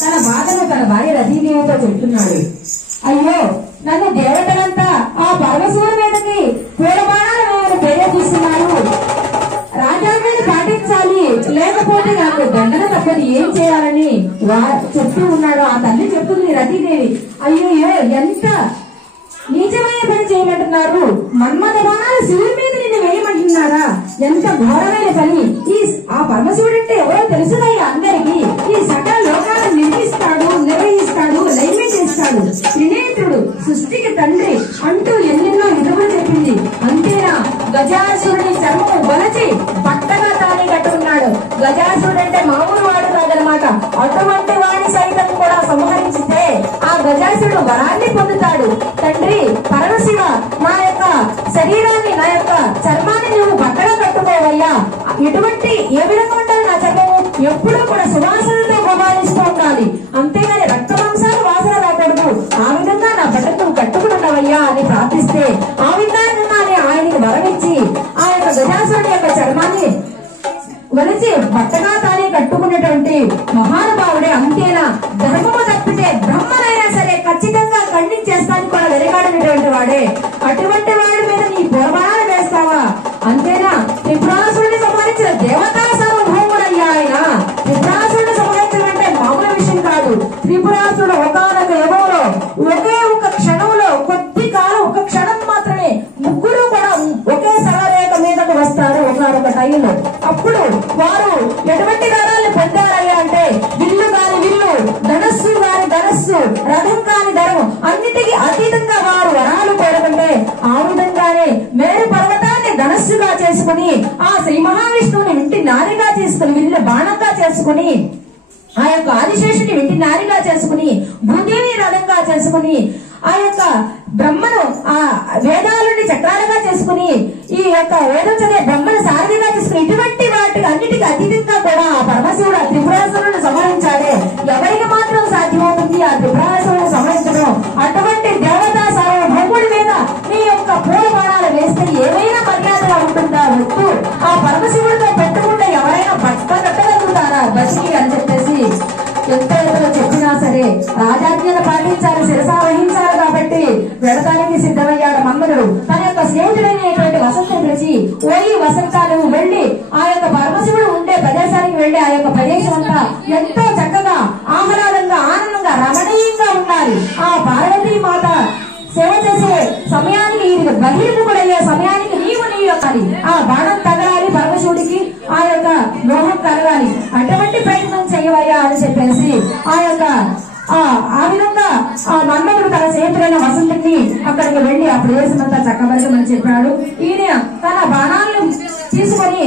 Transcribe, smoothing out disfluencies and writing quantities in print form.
తన బాధను తన భార్య రతీదేవితో చెప్తున్నాడు. అయ్యో, నన్ను దేవతలంతా ఆ పరమశివుడి మీదకి పూలబాణాలు ప్రేరేపిస్తున్నారు. రాజ్యాంగాన్ని పాటించాలి, లేకపోతే నాకు దండన తప్పని ఏం చేయాలని చెప్తూ ఉన్నాడు. ఆ తల్లి చెప్తుంది రతీదేవి, అయ్యో ఎంత నీచమైన పని చేయమంటున్నారు, మన్మథ బాణాలు శివుడి మీద నిన్ను వేయమంటున్నారా, ఎంత ఘోరమైన పని. ఆ పరమశివుడు అంటే ఎవరో తెలుసుదయ్యా అందరికీ. ఈ సకల లోకాలను నిర్వహిస్తాడు, లైన్మెంట్ చేస్తాడు, త్రినేత్రుడు, సృష్టికి తండ్రి అంటూ ఎన్నెన్నో విధములు చెప్పింది. అంతేనా, గజాసురుడి చర్మము బలచి పట్టగా తానే కట్టుకున్నాడు. గజాసురుడు అంటే మామూలు వాడు కాదనమాట. అటువంటి వాడిని సైతం కూడా సంహరించితే ఆ గజాసురుడు వరాన్ని పొందుతాడు. తండ్రి పరమశివ, నా యొక్క శరీరాన్ని, నా యొక్క చర్మాన్ని నువ్వు బట్టగా కట్టుకోవయ్యా. ఎటువంటి ఏ విధంగా ఉండాలి నా చర్మము? ఎప్పుడూ కూడా సువాసనతో ప్రభావిస్తూ ఉండాలి, అంతేగాని రక్త మాంసాలు వాసన రాకూడదు. ఆ విధంగా నా బట్టను కట్టుకున్నావయ్యా అని ప్రార్థిస్తే ఆ విధంగానే ఆయనకి వరమిచ్చి ఆ యొక్క గజాసురుడి యొక్క చర్మాన్ని వలిచి బట్టగా తానే కట్టుకున్నటువంటి మహానుభావుడే. అంతేనా, ధర్మము తప్పితే బ్రహ్మనైనా సరే ఖచ్చితంగా ఖండించేస్తానికి కూడా వెనకాడినటువంటి వాడే. అటువంటి వాడి మీద నీ పూర్వాలు వేస్తావా? అంతేనా, త్రిపురాసురుడిని సంహరించిన దేవతా సార్వభౌముడయ్యా ఆయన. త్రిపురాసురుడిని సంహరించడం అంటే మామూలు విషయం కాదు. త్రిపురాసురుడు ఒకనొక యుగంలో ఒకే ఒక క్షణంలో, కొద్ది కాలం, ఒక క్షణం మాత్రమే ముగ్గురు కూడా ఒకే సరళరేఖ మీదకు వస్తారు ఒకనొక టైంలో. అప్పుడు వారు ఎటువంటి వరాలను పొందారయ్యా అంటే, విల్లు కాని విల్లు, ధనస్సు కాని ధనస్సు, రథం కాని ధనం, అన్నిటికీ అతీతంగా వారు వరాలు కోరుకుంటే ఆ విధంగానే మేరు పర్వతాన్ని ధనస్సుగా చేసుకుని, ఆ శ్రీ మహావిష్ణువుని ఇంటి నారిగా చేసుకుని, విల్లు బాణంగా చేసుకుని, ఆ యొక్క ఆదిశేషుని ఇంటి నారిగా చేసుకుని, భూదేవి రథంగా చేసుకుని, ఆ యొక్క బ్రహ్మను ఆ వేదాలని చక్రాలుగా చేసుకుని, ఈ యొక్క వేదం చదివే బ్రహ్మను సారథిగా చేసుకుని, ఇటువంటి వాటి అన్నిటికీ అతీతంగా కూడా ఆ పరమశివుడు ఆ త్రిపురాసురులను సంహరించాడే. ఎవరికి మాత్రం సాధ్యమవుతుంది ఆ త్రిపురాసురులను సంహరించడం? అటువంటి దేవతా సార్వభౌముడి మీద మీ యొక్క పూల బాణాలు వేస్తే ఏమైనా మర్యాదగా ఉంటుందా? వద్దు. ఆ పరమశివుడితో పెట్టుకుంటే ఎవరైనా బట్ట కట్టగలుగుతారా బతికి అని చెప్పేసి ఎంత చెప్పినా సరే రాజాజ్ఞలు పాటించాలి, శిరసా వహించాలి. కాబట్టి వెళతానికి సిద్ధమయ్యాడు మన్మధుడు. తన యొక్క స్నేహితుడైనటువంటి వసంతం పిలిచి, ఓయి వసంతాలు వెళ్లి ఆ యొక్క పరమశివుడు ఉండే ప్రదేశానికి వెళ్లి ఆ యొక్క ప్రదేశం అంతా ఎంతో చక్కగా ఆహ్లాదంగా ఆనందంగా రమణీయంగా ఉండాలి. ఆ పార్వతీ మాత సేవ చేసే సమయానికి, బహిర్ముఖుడయ్యే సమయానికి నీవు ఆ బాణం తగలాలి, పరమశివుడికి ఆ యొక్క మోహం కలగాలి. అటువంటి ప్రయత్నం చేయవయ్యా అని చెప్పేసి ఆ విధంగా ఆ మన్మధుడు తన స్నేహితుడైన వసంతుడిని అక్కడికి వెళ్లి ఆ ప్రదేశం అంతా చక్కబరచమని చెప్పాడు. ఈయన తన బాణాలను తీసుకొని